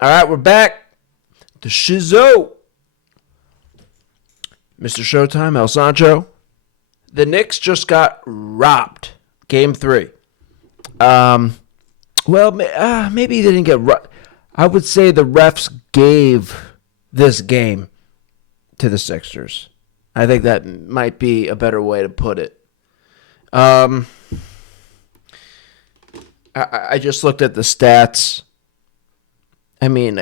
All right, we're back. The Shizow. Mr. Showtime, El Sancho. The Knicks just got robbed. Game 3. Well, maybe they didn't get robbed. I would say the refs gave this game to the Sixers. I think that might be a better way to put it. I just looked at the stats. I mean,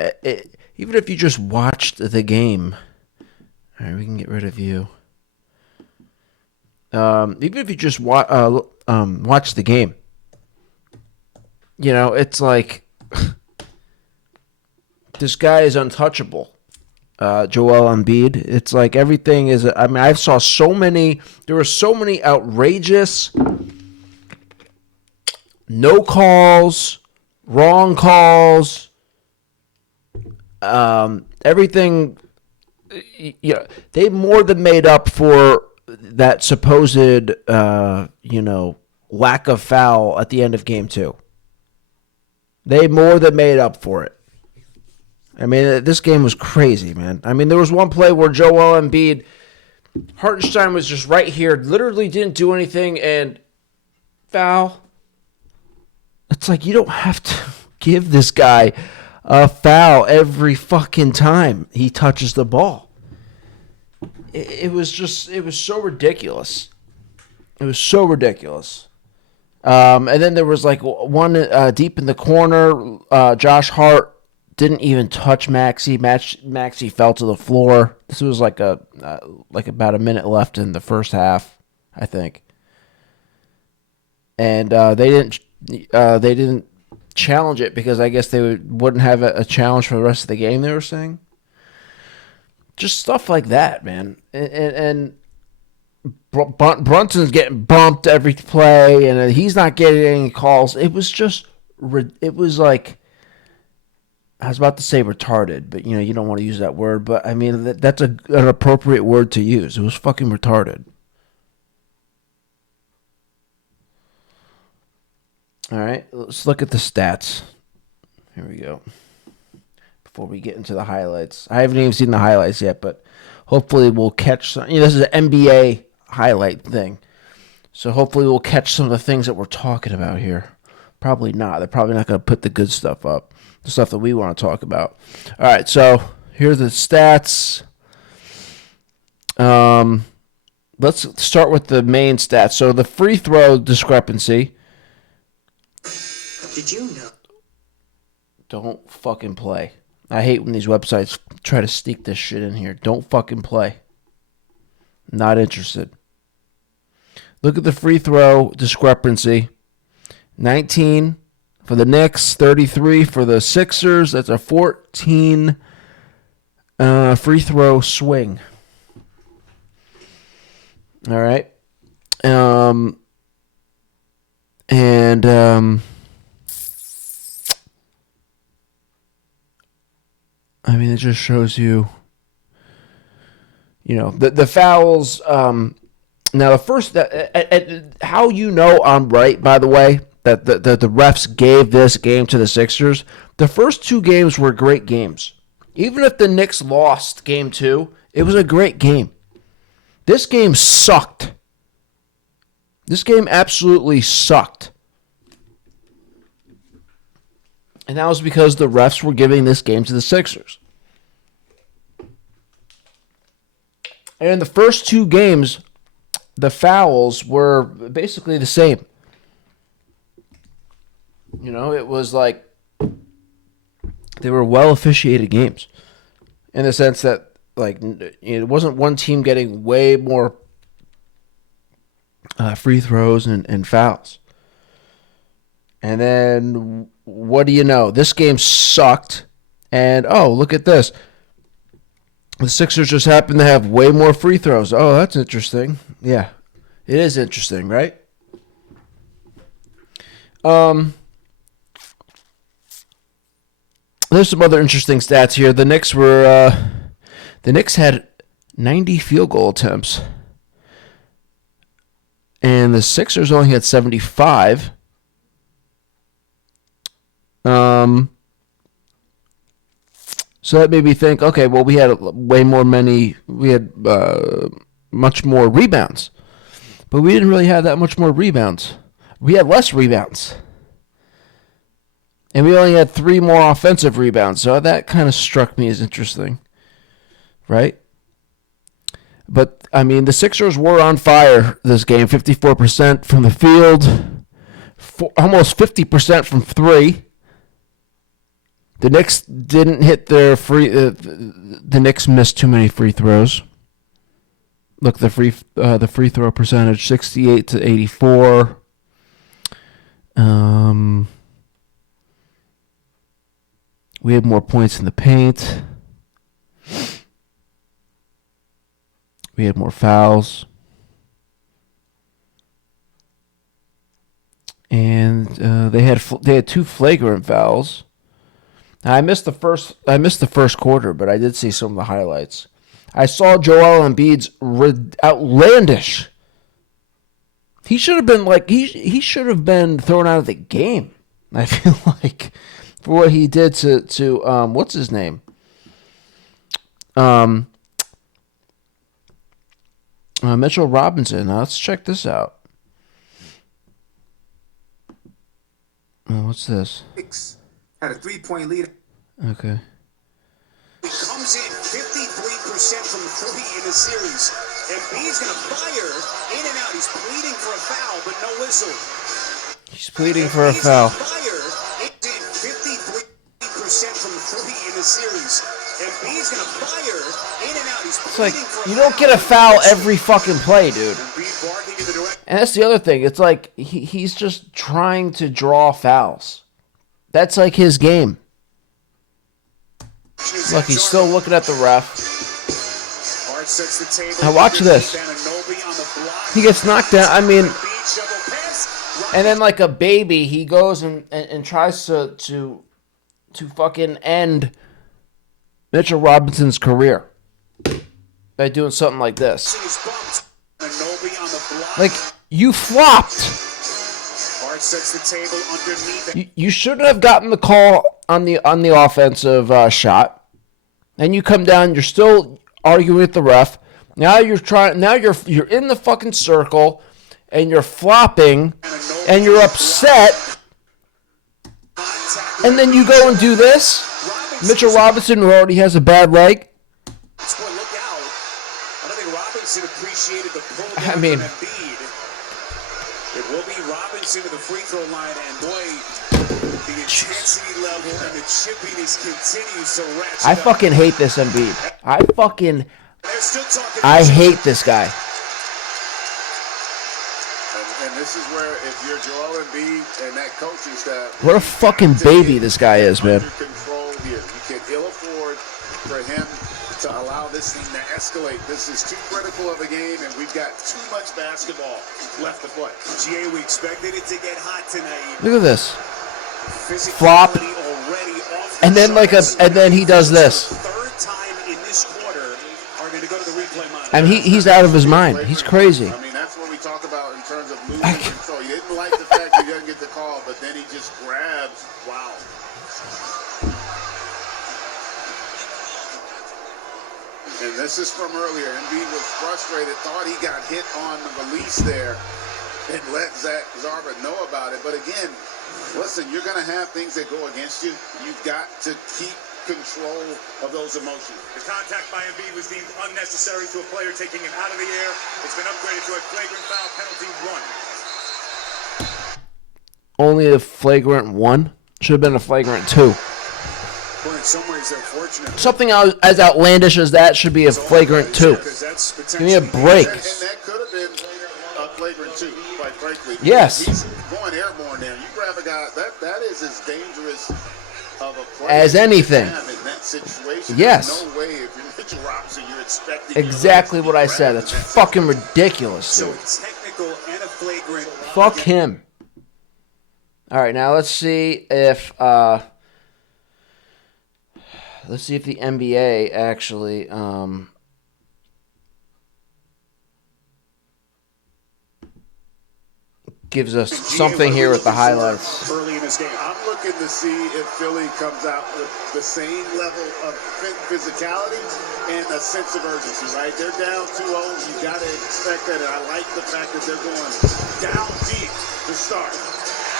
even if you just watched the game, all right, we can get rid of you. Even if you just watch the game, it's like this guy is untouchable. Joel Embiid. It's like everything is. I mean, there were so many outrageous no calls, wrong calls. Everything. They more than made up for that supposed, lack of foul at the end of game 2. They more than made up for it. I mean, this game was crazy, man. I mean, there was one play where Joel Embiid, Hartenstein was just right here, literally didn't do anything, and foul. It's like you don't have to give this guy a foul every fucking time he touches the ball. It was so ridiculous. It was so ridiculous. And then there was like one deep in the corner. Josh Hart didn't even touch Maxey. Maxey fell to the floor. This was like about a minute left in the first half, I think. And they didn't challenge it because I guess they wouldn't have a challenge for the rest of the game. They were saying. Just stuff like that, man. And Brunson's getting bumped every play, and he's not getting any calls. It was like, I was about to say retarded, but you don't want to use that word. But I mean, that's an appropriate word to use. It was fucking retarded. All right, let's look at the stats. Here we go. Before we get into the highlights. I haven't even seen the highlights yet, but hopefully we'll catch some. This is an NBA highlight thing. So hopefully we'll catch some of the things that we're talking about here. Probably not. They're probably not going to put the good stuff up. The stuff that we want to talk about. All right, so here's the stats. Let's start with the main stats. So the free throw discrepancy. Did you know? Don't fucking play. I hate when these websites try to sneak this shit in here. Don't fucking play. Not interested. Look at the free throw discrepancy. 19 for the Knicks, 33 for the Sixers. That's a 14 free throw swing. All right. I mean, it just shows you, the fouls. Now, the first, how I'm right, by the way, that the refs gave this game to the Sixers. The first 2 games were great games. Even if the Knicks lost game 2, it was a great game. This game sucked. This game absolutely sucked. And that was because the refs were giving this game to the Sixers. And in the first 2 games, the fouls were basically the same. It was like they were well officiated games in the sense that, like, it wasn't one team getting way more free throws and fouls. And then, what do you know? This game sucked. And, look at this. The Sixers just happen to have way more free throws. Oh, that's interesting. Yeah, it is interesting, right? There's some other interesting stats here. The Knicks had 90 field goal attempts. And the Sixers only had 75. So that made me think, okay, well, we had much more rebounds, but we didn't really have that much more rebounds. We had less rebounds. And we only had 3 more offensive rebounds, so that kind of struck me as interesting, right? But, I mean, the Sixers were on fire this game, 54% from the field, almost 50% from 3. The Knicks didn't hit their the Knicks missed too many free throws. Look, the free throw percentage, 68 to 84. We had more points in the paint. We had more fouls. And they had 2 flagrant fouls. Now, I missed the first quarter, but I did see some of the highlights. I saw Joel Embiid's outlandish. He should have been he should have been thrown out of the game. I feel like for what he did to what's his name? Mitchell Robinson. Now let's check this out. What's this? Had a 3-point lead. Okay. He comes in 53% from 3 in the series. Embiid's going to fire in and out. He's pleading for a foul, but no whistle. He's pleading for a foul. Fire in 53% from 3 in the series. Embiid's going to fire in and out. He's pleading for a foul. You don't get a foul every fucking play, dude. And that's the other thing. It's like he's just trying to draw fouls. That's like his game. Look, he's still looking at the ref. Now watch this. He gets knocked down. I mean, and then like a baby, he goes and tries to fucking end Mitchell Robinson's career by doing something like this. Like, you flopped. You shouldn't have gotten the call on the offensive shot, and you come down. You're still arguing with the ref. Now you're in the fucking circle, and you're flopping, and you're upset, and then you go and do this. Mitchell Robinson, who already has a bad leg. I mean, it will be Robinson to the free throw line, and boy, the intensity level and the chippiness continues to ratchet up. I fucking hate this Embiid. I hate this guy. And this is where, if you're Joel Embiid and that coaching staff, what a fucking baby this guy is, man. Under control here. You can ill afford for him to allow this thing to escalate. This is too critical of a game, and we've got too much basketball left to play. Jay, we expected it to get hot tonight. Look at this. Flop. And then he does this. Third time in this quarter are going to go to the replay monitor. And he's out of his mind. He's crazy. I mean, that's what we talk about in terms of losing control. He didn't like the fact he doesn't get the call, but then he just grabs. Wow. And this is from earlier. Embiid was frustrated, thought he got hit on the release there, and let Zach Zarba know about it. But again, listen, you're going to have things that go against you. You've got to keep control of those emotions. The contact by Embiid was deemed unnecessary to a player taking him out of the air. It's been upgraded to a flagrant foul penalty 1. Only a flagrant 1? Should have been a flagrant 2. Well, in some ways, they're fortunate. Something as outlandish as that should be a flagrant 2. Give me a break. And that could have been a flagrant 2, quite frankly. Yes. He's going airborne there. You grab a guy, that is as dangerous of a play as anything. In that situation. Yes. There's no way if you're Mitchell Robinson, you're expecting exactly what I said. That's fucking ridiculous, dude. So technical and a flagrant. Fuck him. All right, now let's see if the NBA actually gives us something here with the highlights. Early in this game, I'm looking to see if Philly comes out with the same level of physicality and a sense of urgency, right? They're down 2-0. You got to expect that. And I like the fact that they're going down deep to start.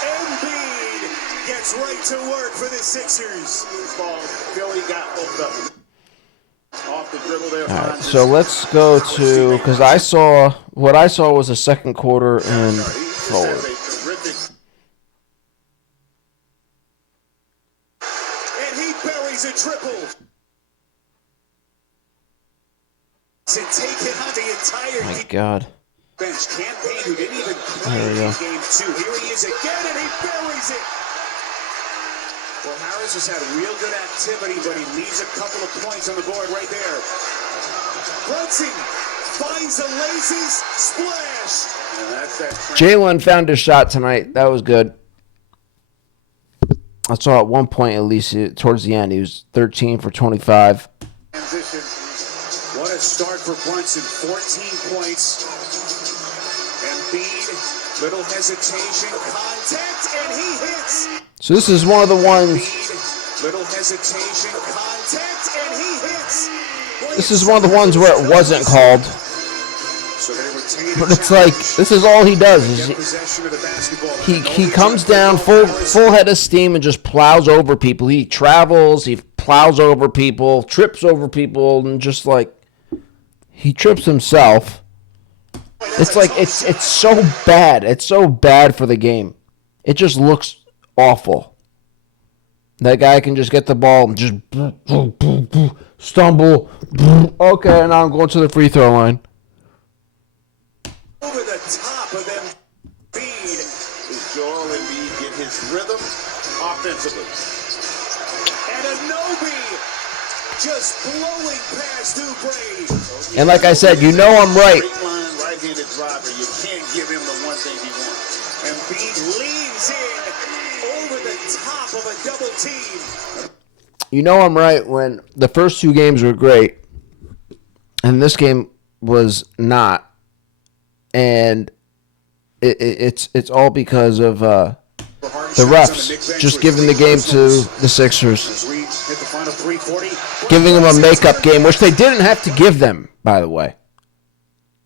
Embiid gets right to work for the Sixers. Philly got both of them. Off the dribble there. All right, so let's go to, because what I saw was a second quarter and forward. And he buries a triple. To take it on the entire My God. bench. Campaign, who didn't even play in game 2. Here he is again, and he buries it. Well, Harris has had real good activity, but he leaves a couple of points on the board right there. Brunson finds the laces, splash. Jalen found his shot tonight. That was good. I saw at one point, at least towards the end, he was 13 for 25. What a start for Brunson. 14 points. Embiid, little hesitation, contact, and he hits. So this is one of the ones. Little hesitation, contact, and he hits. This is one of the ones where it wasn't called. But it's like, this is all he does. He comes down full head of steam and just plows over people. He travels, he plows over people, trips over people, and just like, he trips himself. It's like, it's so bad. It's so bad for the game. It just looks awful. That guy can just get the ball and just stumble. Okay, now I'm going to the free throw line. Over the top of them, Embiid. Does Joel Embiid get his rhythm offensively? And Anobi just blowing past Oubre. And like I said, you know I'm right. Right-handed driver, you can't give him the one thing he wants. Embiid leans in over the top of a double team. You know I'm right when the first two games were great, and this game was not. And it's all because of the refs just giving the game to the Sixers, giving them a makeup game, which they didn't have to give them, by the way.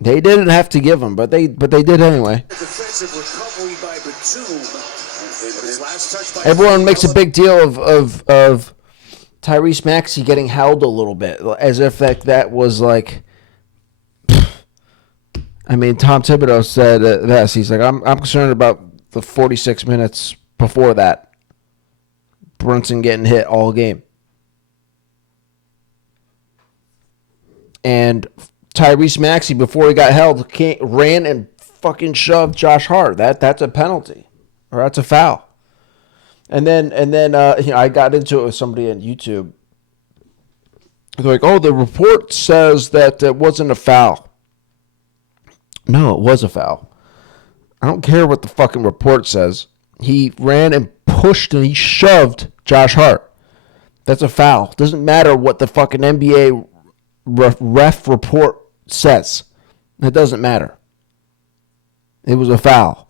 They didn't have to give them, but they did anyway. Defensive recovery by Batum. Everyone makes a big deal of Tyrese Maxey getting held a little bit, as if that was like. I mean, Tom Thibodeau said this. He's like, I'm concerned about the 46 minutes before that. Brunson getting hit all game. And Tyrese Maxey, before he got held, ran and fucking shoved Josh Hart. That's a penalty. Or that's a foul. And then I got into it with somebody on YouTube. They're like, oh, the report says that it wasn't a foul. No, it was a foul. I don't care what the fucking report says. He ran and pushed and he shoved Josh Hart. That's a foul. Doesn't matter what the fucking NBA ref report says. It doesn't matter. It was a foul.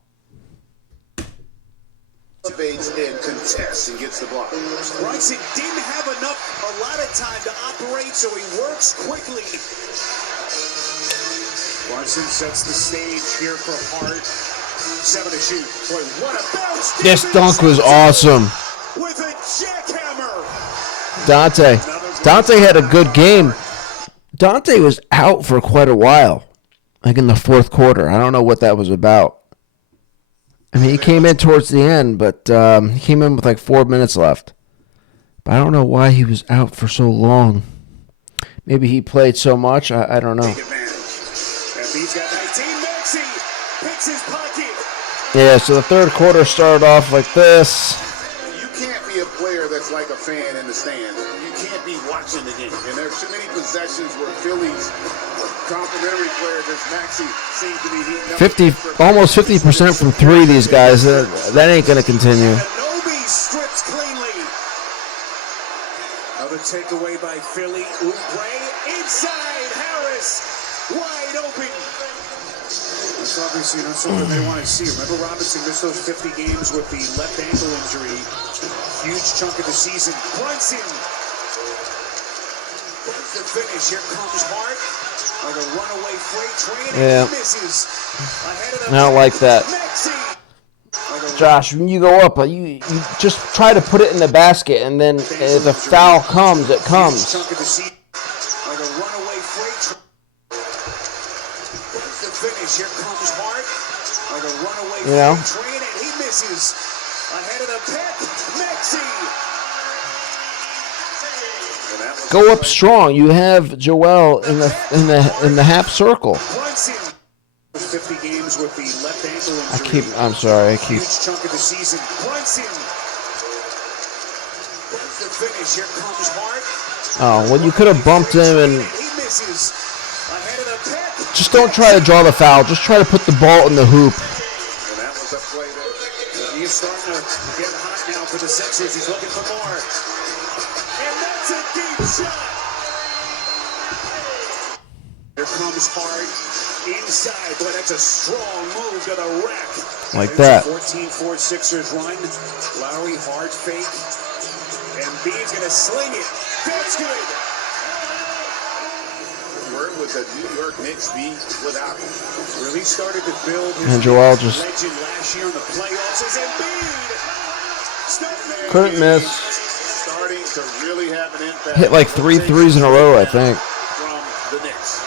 Evades and contests and gets the block. Brunson didn't have a lot of time to operate, so he works quickly. Brunson sets the stage here for Hart. 7 to shoot. Boy, what a bounce! This dunk was awesome. With a jackhammer. Dante had a good game. Dante was out for quite a while, like in the fourth quarter. I don't know what that was about. I mean, he came in towards the end, but he came in with like 4 minutes left. But I don't know why he was out for so long. Maybe he played so much. I don't know. He's got 19. Maxey picks his pocket. Yeah, so the third quarter started off like this. You can't be a player that's like a fan in the stands. You can't be watching the game. And there's too many possessions where Philly's complimentary players, as Maxey seems to be heating up. Almost 50% from three, these guys. That ain't going to continue. Anobi strips cleanly. Another takeaway by Philly. Oubre inside. Harris wide open. That's obviously not something they want to see. Remember, Robinson missed those 50 games with the left ankle injury. Huge chunk of the season. Brunson. The finish. Here comes Hart. Like a runaway freight train. Yeah. And he misses. Ahead of the I don't like that. Maxey. Josh, when you go up, you just try to put it in the basket, and then if the foul comes, it comes. Chunk of the season. Like a runaway freight train. The finish. Here comes Hart. Like a runaway freight train. And he misses. Ahead of the pick. Maxey. Go up strong. You have Joel in the half circle. 50 games with the left ankle injury. I'm sorry. Huge chunk of the season. Brunson. The finish. Here comes Hart. Oh, well, you could have bumped him and He misses. Ahead of the pick. just don't try to draw the foul. Just try to put the ball in the hoop. And that was a play there. He's starting to get hot now for the Sixers. He's looking for more. And that's a deep shot. Here comes Hart inside. Boy, that's a strong move to the rack. Like that. 14-4 Sixers run. Lowry hard fake. And B's going to sling it. That's good. Where would the New York Knicks be without him? Really started to build his And Joel just legend last year in the playoffs as Embiid. couldn't miss. Starting to really have an impact. Hit like 3 threes in a row, I think. From the Knicks.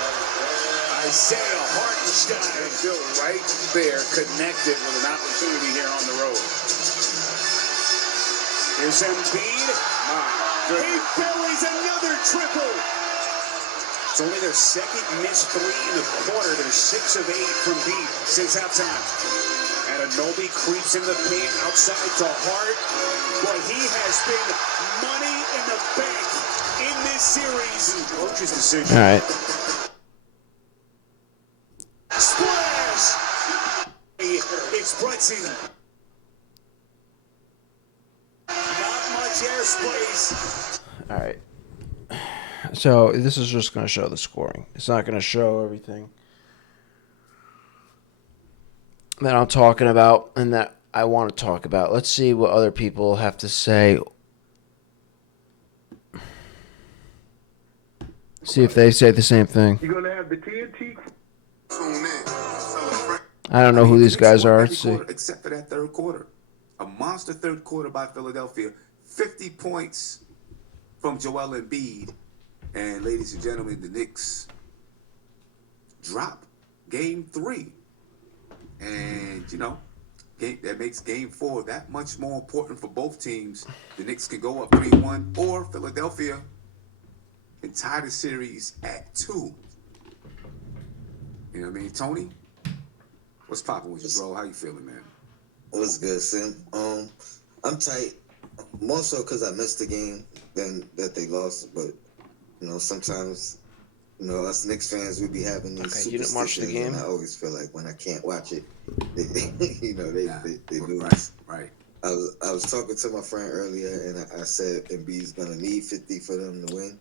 Isaiah Hartenstein. And still right there, connected with an opportunity here on the road. Here's Embiid. He buries another triple. It's only their second missed three in the quarter. They're 6 of 8 from deep since halftime. And Anunoby creeps in the paint outside to Hart. Boy, he has been money in the bank in this series. Coach's decision. All right. Splash! It's Brunson. Not much airspace. All right. So this is just going to show the scoring. It's not going to show everything that I'm talking about and that I want to talk about. Let's see what other people have to say. See if they say the same thing. You're going to have the TNT. I don't know who these guys are. Let's see. Except for that third quarter. A monster third quarter by Philadelphia. 50 points from Joel Embiid. And ladies and gentlemen, the Knicks drop game 3. And, you know, that makes game 4 that much more important for both teams. The Knicks can go up 3-1, or Philadelphia can tie the series at 2. You know what I mean? Tony, what's popping with you, bro? How you feeling, man? What's good, Sim? I'm tight. More so because I missed the game than that they lost, but you know, sometimes, you know, us Knicks fans, we be having these Okay, you didn't watch the game? and I always feel like when I can't watch it, they you know, they lose. Right. I was talking to my friend earlier, and I said Embiid's gonna need 50 for them to win,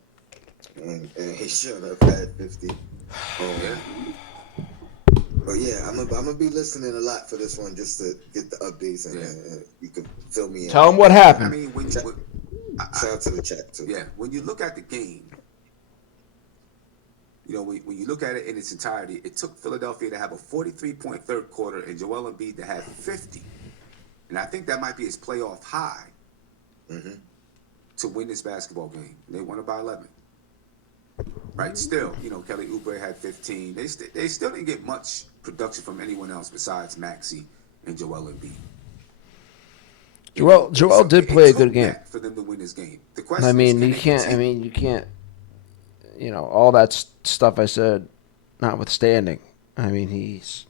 and he showed up at 50. But yeah, I'm gonna be listening a lot for this one just to get the updates, and you can fill me in. Tell them what happened. I mean, Shout out to the chat too. yeah, when you look at the game, you know, when you look at it in its entirety, it took Philadelphia to have a 43-point third quarter and Joel Embiid to have 50. And I think that might be his playoff high to win this basketball game. They won it by 11. Right, still, you know, Kelly Oubre had 15. They still didn't get much production from anyone else besides Maxey and Joel Embiid. Joel did play a good game. For them to win this game. The question I mean, is, can you they can't. continue? You can't. You know, all that stuff I said, notwithstanding. I mean, he's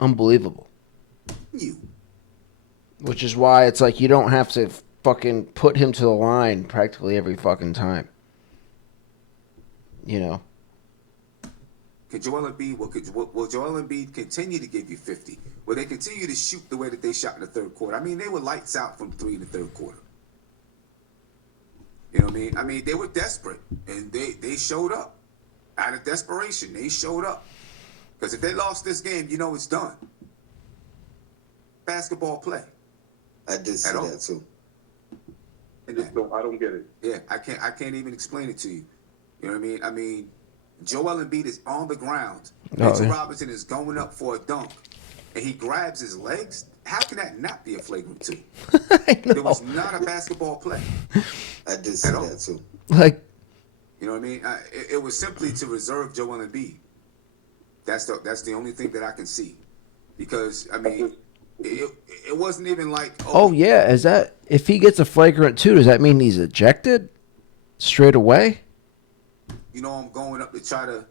unbelievable. Which is why it's like you don't have to fucking put him to the line practically every fucking time. You know. Can Joel Embiid, will Joel Embiid continue to give you 50? Will they continue to shoot the way that they shot in the third quarter? I mean, they were lights out from 3 in the third quarter. You know what I mean? I mean, they were desperate, and they showed up. out of desperation, they showed up. Because if they lost this game, you know it's done. Basketball play. I did see that too. I don't get it. Yeah, I can't even explain it to you. You know what I mean? I mean, Joel Embiid is on the ground. Mitchell Robinson is going up for a dunk, and he grabs his legs. How can that not be a flagrant two? It was not a basketball play. I did see that too. Like, you know what I mean? It was simply to reserve Joel Embiid. That's the only thing that I can see, because I mean, it wasn't even like. oh yeah, is that if he gets a flagrant 2, does that mean he's ejected straight away? You know, I'm going up to try to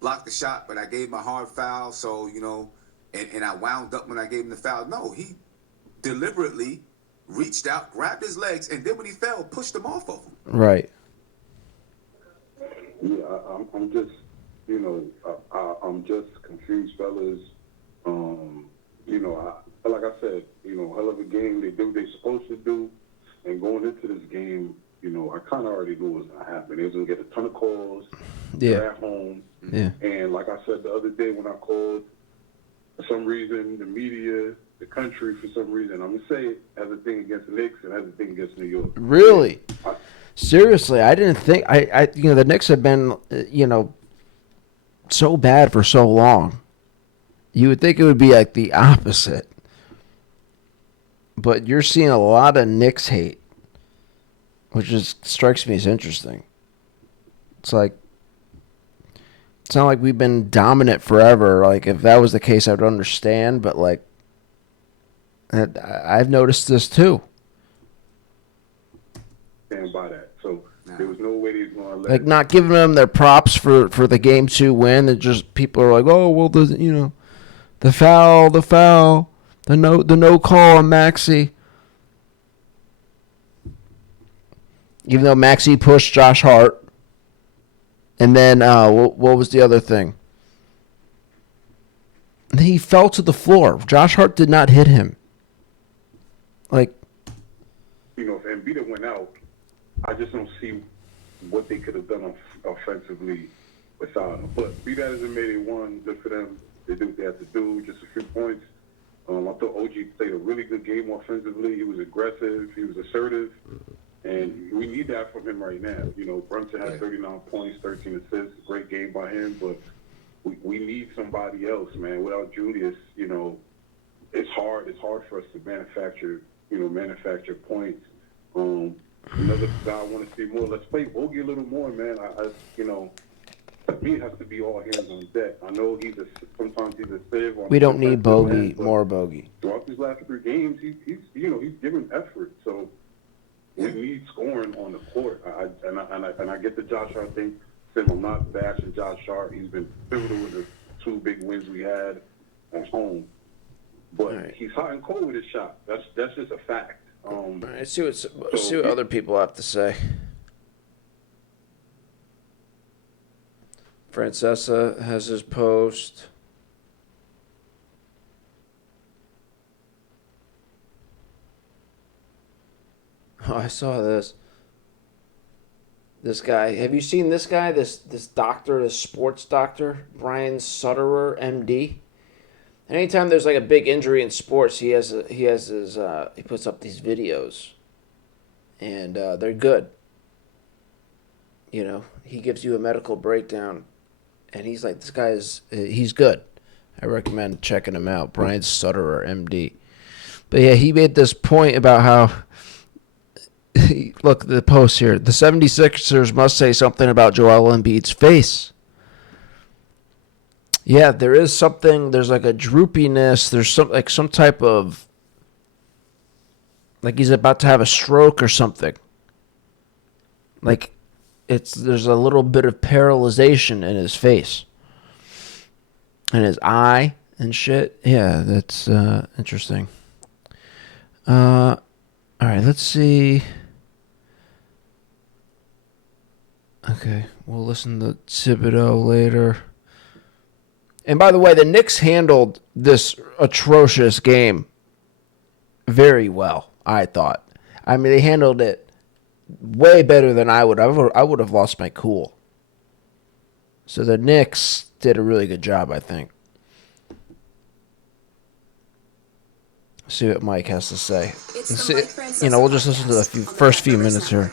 block the shot, but I gave him a hard foul, so you know, and I wound up when I gave him the foul. No, he deliberately reached out, grabbed his legs, and then when he fell, pushed him off of him. Right. Yeah, I'm just, you know, I'm just confused, fellas. You know, like I said, you know, hell of a game. They do what they're supposed to do, and going into this game, you know, I kind of already knew what was going to happen. They was going to get a ton of calls. Yeah. They're at home. Yeah. And like I said the other day when I called, for some reason, the media, the country, for some reason, I'm going to say it, has a thing against the Knicks and has a thing against New York. Really? Seriously, I didn't think you know, the Knicks have been, you know, so bad for so long. You would think it would be like the opposite. But you're seeing a lot of Knicks hate, which just strikes me as interesting. It's not like we've been dominant forever. Like, if that was the case, I would understand. But, like, I've noticed this too. Stand by that. So there was no way they was going to let. Like, not giving them their props for the Game 2 win. It just, people are like, oh, well, the foul, the no call on Maxey. Even though Maxey pushed Josh Hart. And then, what was the other thing? He fell to the floor. Josh Hart did not hit him. Like, You know, if Embiid went out, I just don't see what they could have done offensively without him. But be that as it may, they won. Good for them. They did what they had to do. Just a few points. I thought OG played a really good game offensively. He was aggressive. He was assertive. And we need that from him right now. You know, Brunson had 39 points, 13 assists. Great game by him. But we need somebody else, man. Without Julius, you know, it's hard. It's hard for us to manufacture points. Another guy I want to see more. Let's play Bogey a little more, man. You know, to me, it has to be all hands on deck. I know sometimes he's a save. we don't need Bogey, more Bogey. Throughout these last 3 games, he's given effort. So we need scoring on the court. I get the Josh Hart thing. I'm not bashing Josh Hart. He's been pivotal with the 2 big wins we had at home. But he's hot and cold with his shot. That's just a fact. All right, see what other people have to say. Francesa has his post. Oh, I saw this. This guy. Have you seen this guy? This doctor, this sports doctor, Brian Sutterer, M.D. Anytime there's like a big injury in sports, he puts up these videos, and they're good. You know, he gives you a medical breakdown, and he's like, he's good. I recommend checking him out, Brian Sutterer, MD. But yeah, he made this point about how, look, the post here, the 76ers must say something about Joel Embiid's face. Yeah, there is something. There's like a droopiness. There's some type of, like he's about to have a stroke or something. Like there's a little bit of paralyzation in his face, and his eye and shit. Yeah, that's interesting. All right, let's see. Okay, we'll listen to Thibodeau later. And by the way, the Knicks handled this atrocious game very well, I thought. I mean, they handled it way better than I would. I would have lost my cool. So the Knicks did a really good job, I think. See what Mike has to say. We'll just listen to the first few minutes here.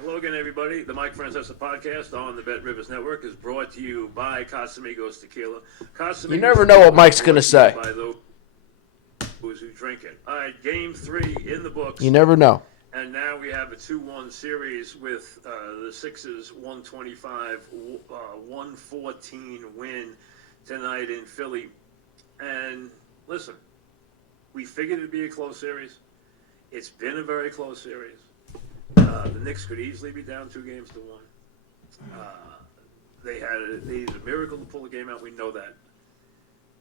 Hello again, everybody. The Mike Francesa podcast on the Bet Rivers Network is brought to you by Casamigos Tequila. Casamigos You never know what Mike's going to say. By those who drink it. All right, Game 3 in the books. You never know. And now we have a 2-1 series with the Sixers 125-114 win tonight in Philly. And listen, we figured it'd be a close series. It's been a very close series. The Knicks could easily be down 2-1. They needed a miracle to pull the game out. We know that.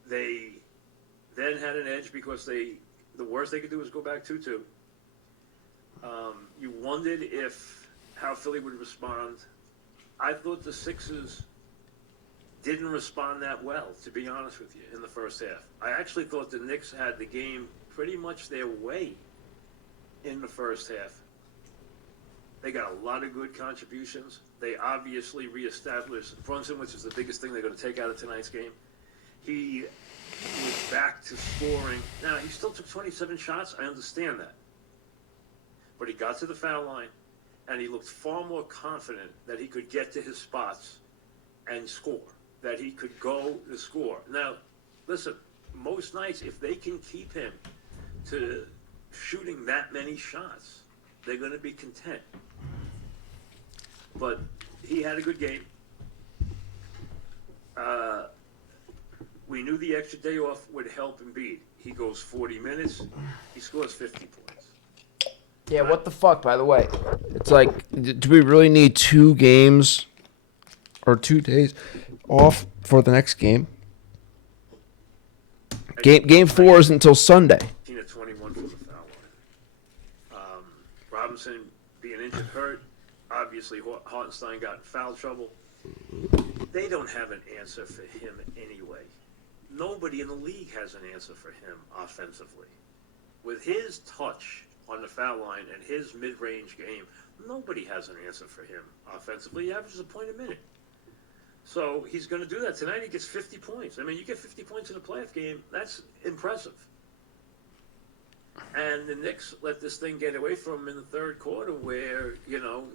They then had an edge because the worst they could do was go back 2-2. You wondered how Philly would respond. I thought the Sixers didn't respond that well, to be honest with you, in the first half. I actually thought the Knicks had the game pretty much their way in the first half. They got a lot of good contributions. They obviously reestablished Brunson, which is the biggest thing they're going to take out of tonight's game. He was back to scoring. Now, he still took 27 shots. I understand that. But he got to the foul line, and he looked far more confident that he could get to his spots and score, that he could go to score. Now, listen, most nights, if they can keep him to shooting that many shots, they're going to be content. But he had a good game. We knew the extra day off would help Embiid. He goes 40 minutes. He scores 50 points. Yeah, what the fuck, by the way? It's like, do we really need 2 games or 2 days off for the next game? Game 4 isn't until Sunday. 21 from the foul line. Robinson being injured, hurt. Obviously, Hartenstein got in foul trouble. They don't have an answer for him anyway. Nobody in the league has an answer for him offensively. With his touch on the foul line and his mid-range game, nobody has an answer for him offensively. He averages a point a minute. So he's going to do that. Tonight he gets 50 points. I mean, you get 50 points in a playoff game, that's impressive. And the Knicks let this thing get away from them in the third quarter where,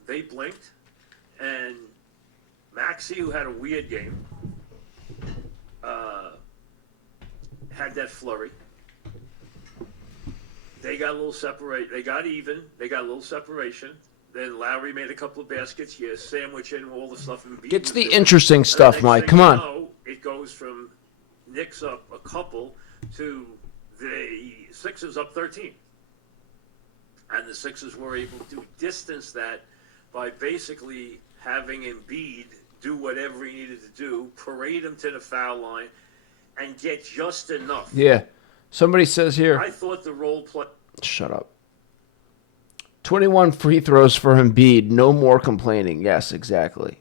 they blinked. And Maxey, who had a weird game, had that flurry. They got a little separate. They got even. They got a little separation. Then Lowry made a couple of baskets. You sandwich in all the stuff. Get to the interesting stuff, Mike. Come on. It goes from Knicks up a couple to the Sixers up 13. And the Sixers were able to distance that by basically having Embiid do whatever he needed to do, parade him to the foul line, and get just enough. Yeah. Somebody says here. I thought the role play. Shut up. 21 free throws for Embiid. No more complaining. Yes, exactly.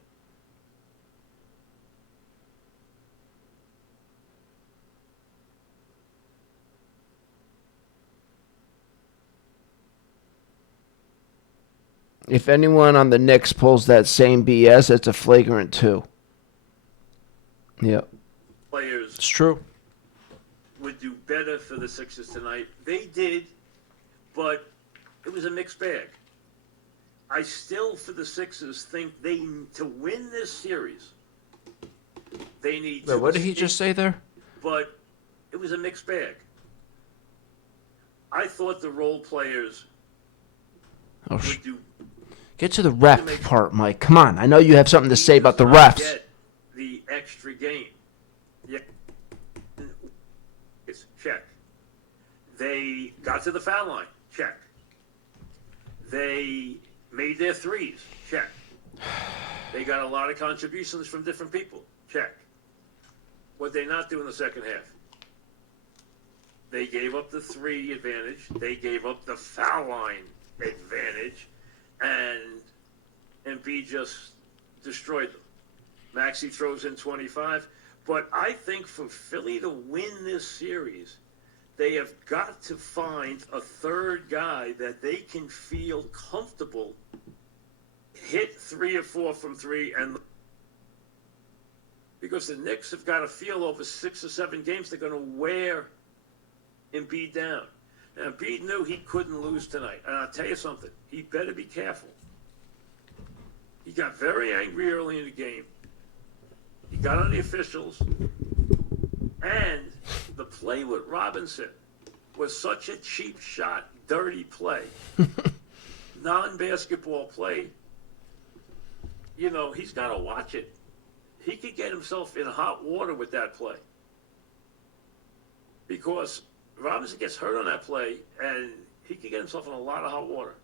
If anyone on the Knicks pulls that same BS, it's a flagrant 2. Yep. Players. It's true. Would do better for the Sixers tonight. They did, but it was a mixed bag. I still, for the Sixers, think to win this series, they need to. What did he just say there? But it was a mixed bag. I thought the role players would do. Get to the ref part, Mike. Come on. I know you have something to say about the refs. Get the extra game. Yeah. Check. They got to the foul line. Check. They made their threes. Check. They got a lot of contributions from different people. Check. What they not do in the second half? They gave up the 3 advantage. They gave up the foul line advantage. And Embiid just destroyed them. Maxey throws in 25. But I think for Philly to win this series, they have got to find a third guy that they can feel comfortable hit 3 or 4 from 3 and Because the Knicks have got to feel over 6 or 7 games they're going to wear Embiid down. And Embiid knew he couldn't lose tonight. And I'll tell you something, he better be careful. He got very angry early in the game. He got on the officials. And the play with Robinson was such a cheap shot, dirty play, non-basketball play. You know, he's got to watch it. He could get himself in hot water with that play. Because Robinson gets hurt on that play, and he could get himself in a lot of hot water.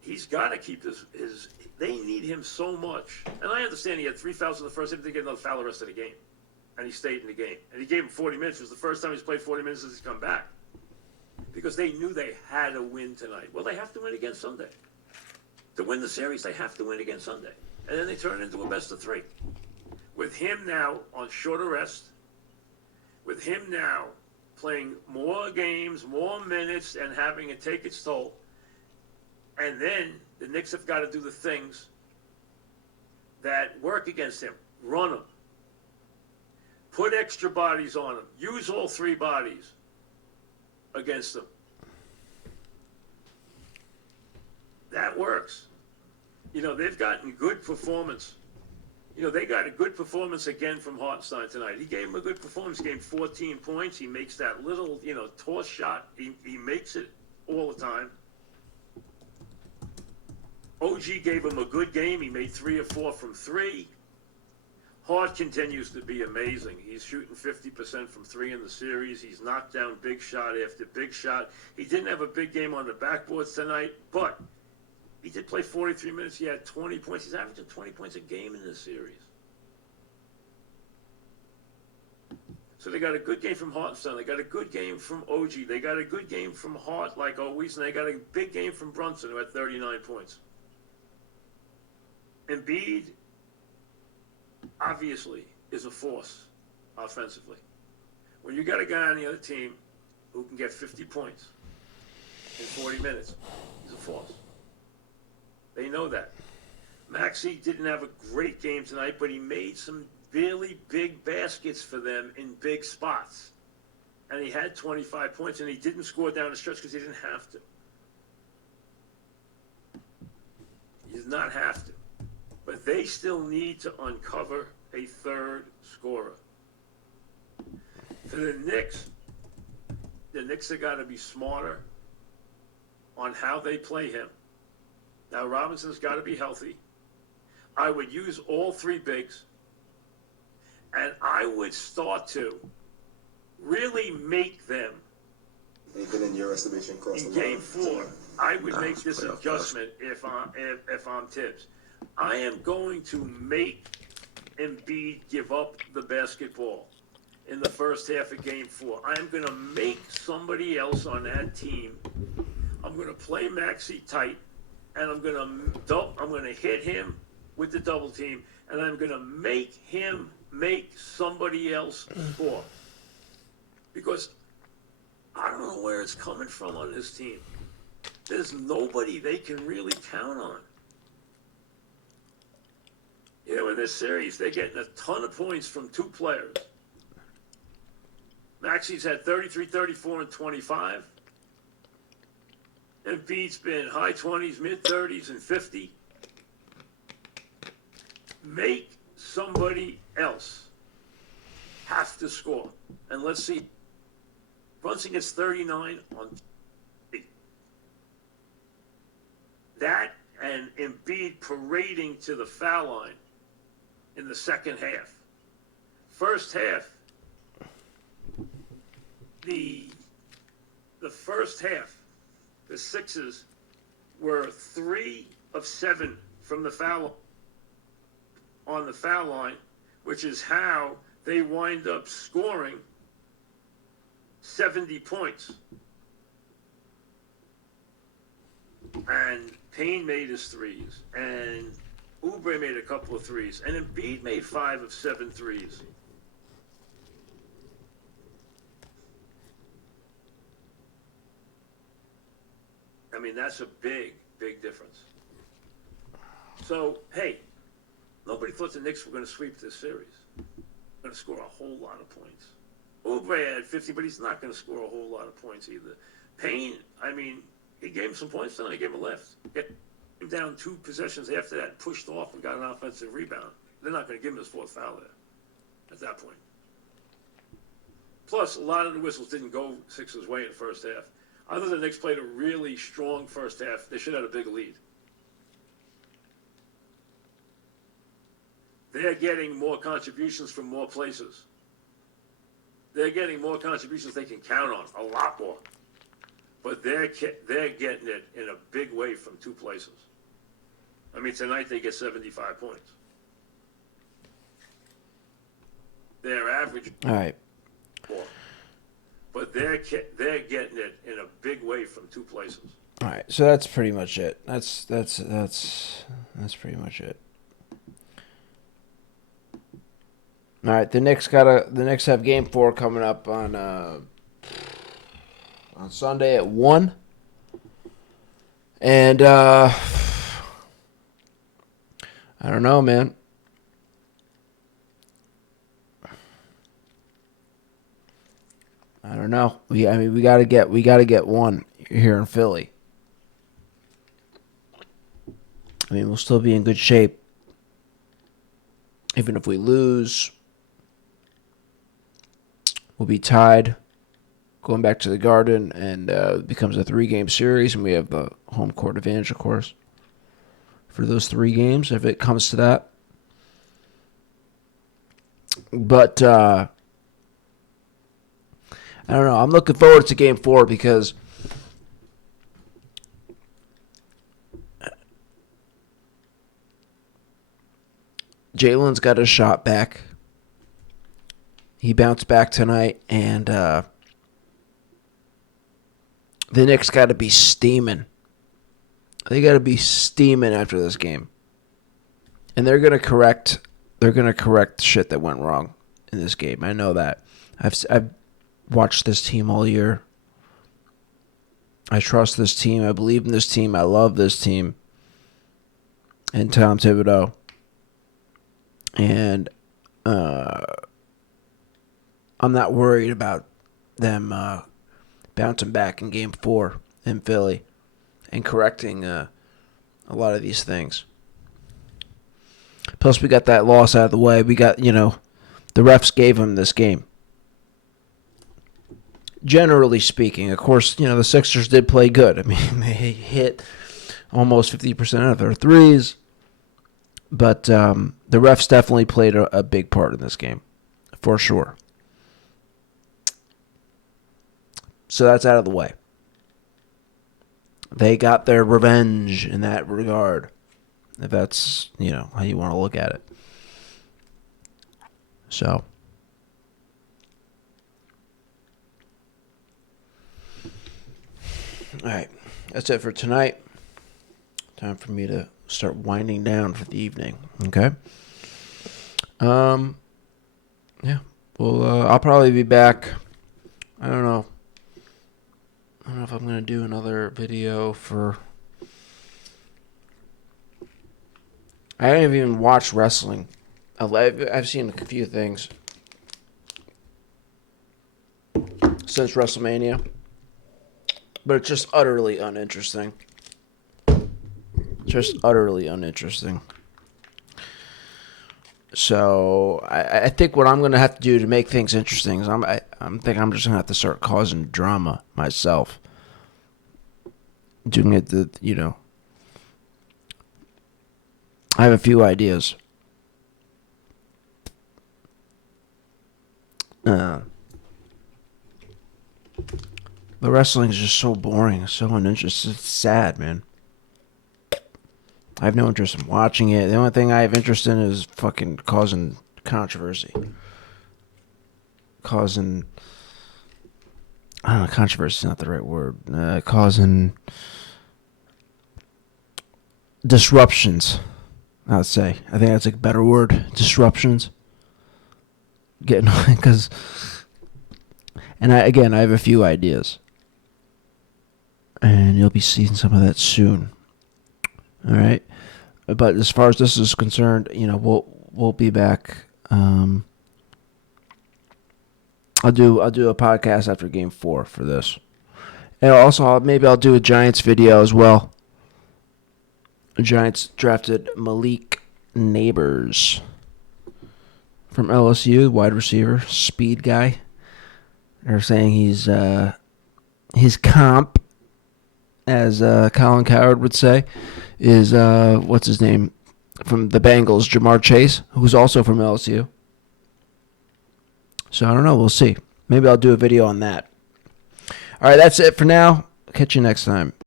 He's got to keep his. They need him so much. And I understand he had 3 fouls in the first. He didn't get another foul the rest of the game. And he stayed in the game. And he gave him 40 minutes. It was the first time he's played 40 minutes since he's come back. Because they knew they had to win tonight. Well, they have to win again Sunday. To win the series, they have to win again Sunday. And then they turn it into a best of 3. With him now on shorter rest, with him now playing more games, more minutes, and having it take its toll, and then the Knicks have got to do the things that work against him. Run him. Put extra bodies on him. Use all 3 bodies against him. That works. You know, they've gotten good performance. You know, they got a good performance again from Hartenstein tonight. He gave him a good performance. He gave him 14 points. He makes that little, toss shot. He makes it all the time. OG gave him a good game. He made 3 or 4 from 3. Hart continues to be amazing. He's shooting 50% from 3 in the series. He's knocked down big shot after big shot. He didn't have a big game on the backboards tonight, but he did play 43 minutes. He had 20 points. He's averaging 20 points a game in this series. So they got a good game from Hartenstein. They got a good game from OG. They got a good game from Hart, like always. And they got a big game from Brunson, who had 39 points. Embiid, obviously, is a force offensively. When you got a guy on the other team who can get 50 points in 40 minutes, he's a force. They know that. Maxey didn't have a great game tonight, but he made some really big baskets for them in big spots. And he had 25 points, and he didn't score down the stretch because he didn't have to. He did not have to. But they still need to uncover a third scorer. For the Knicks have got to be smarter on how they play him. Now, Robinson's got to be healthy. I would use all 3 bigs, and I would start to really make them. Even in your estimation, across in the game 4, I would make this adjustment if I'm Tibbs. I am going to make Embiid give up the basketball in the first half of game 4. I am going to make somebody else on that team. I'm going to play Maxey tight, and I'm going to hit him with the double team, and I'm going to make him make somebody else score. Because I don't know where it's coming from on this team. There's nobody they can really count on. You know, in this series, they're getting a ton of points from 2 players. Maxey's had 33, 34, and 25. Embiid's been high 20s, mid 30s, and 50. Make somebody else have to score. And let's see. Brunson gets 39 on 8. That and Embiid parading to the foul line in the second half. First half, the first half, the Sixers were 3 of 7 from the foul on the foul line, which is how they wind up scoring 70 points. And Payne made his threes, and Oubre made a couple of threes, and Embiid made 5 of 7 threes. I mean, that's a big, big difference. So, hey, Nobody thought the Knicks were going to sweep this series. Going to score a whole lot of points. Oubre had 50, but he's not going to score a whole lot of points either. Payne, I mean, he gave him some points tonight. He gave him a lift. Get him down 2 possessions after that, pushed off and got an offensive rebound. They're not going to give him his 4th foul there at that point. Plus, a lot of the whistles didn't go Sixers' way in the first half. I thought the Knicks played a really strong first half. They should have had a big lead. They're getting more contributions from more places. They're getting more contributions they can count on, a lot more. But they're getting it in a big way from 2 places. I mean, tonight they get 75 points. Their average. All right. More. But they're getting it in a big way from 2 places. All right. So that's pretty much it. That's pretty much it. All right, the Knicks have Game 4 coming up on Sunday at 1, and I don't know, man. I don't know. We gotta get one here in Philly. I mean, we'll still be in good shape, even if we lose. We'll be tied going back to the Garden, and it becomes a 3-game series, and we have the home court advantage, of course, for those 3 games, if it comes to that. But I don't know. I'm looking forward to Game 4 because Jalen's got a shot back. He bounced back tonight, and the Knicks got to be steaming. They got to be steaming after this game, and they're gonna correct. They're gonna correct shit that went wrong in this game. I know that. I've watched this team all year. I trust this team. I believe in this team. I love this team. And Tom Thibodeau. And I'm not worried about them bouncing back in Game 4 in Philly and correcting a lot of these things. Plus, we got that loss out of the way. We got, the refs gave them this game. Generally speaking, of course, the Sixers did play good. I mean, they hit almost 50% of their threes. But the refs definitely played a big part in this game, for sure. So that's out of the way. They got their revenge in that regard, if that's, how you want to look at it. So. All right. That's it for tonight. Time for me to start winding down for the evening. Okay. Yeah. Well, I'll probably be back. I don't know if I'm gonna do another video for. I haven't even watched wrestling. I've seen a few things since WrestleMania, but it's just utterly uninteresting. Just utterly uninteresting. So I think what I'm going to have to do to make things interesting is I'm just going to have to start causing drama myself. Doing it, I have a few ideas. But wrestling is just so boring, so uninteresting. It's sad, man. I have no interest in watching it. The only thing I have interest in is fucking causing controversy. I don't know, controversy is not the right word. Causing disruptions, I would say. I think that's a better word. Disruptions. Because... And I have a few ideas. And you'll be seeing some of that soon. All right? But as far as this is concerned, we'll be back. I'll do a podcast after Game 4 for this. And also, maybe I'll do a Giants video as well. The Giants drafted Malik Neighbors from LSU, wide receiver, speed guy. They're saying he's his comp, as Colin Coward would say, is what's his name from the Bengals, Jamar Chase, who's also from LSU. So I don't know. We'll see. Maybe I'll do a video on that. All right, that's it for now. Catch you next time.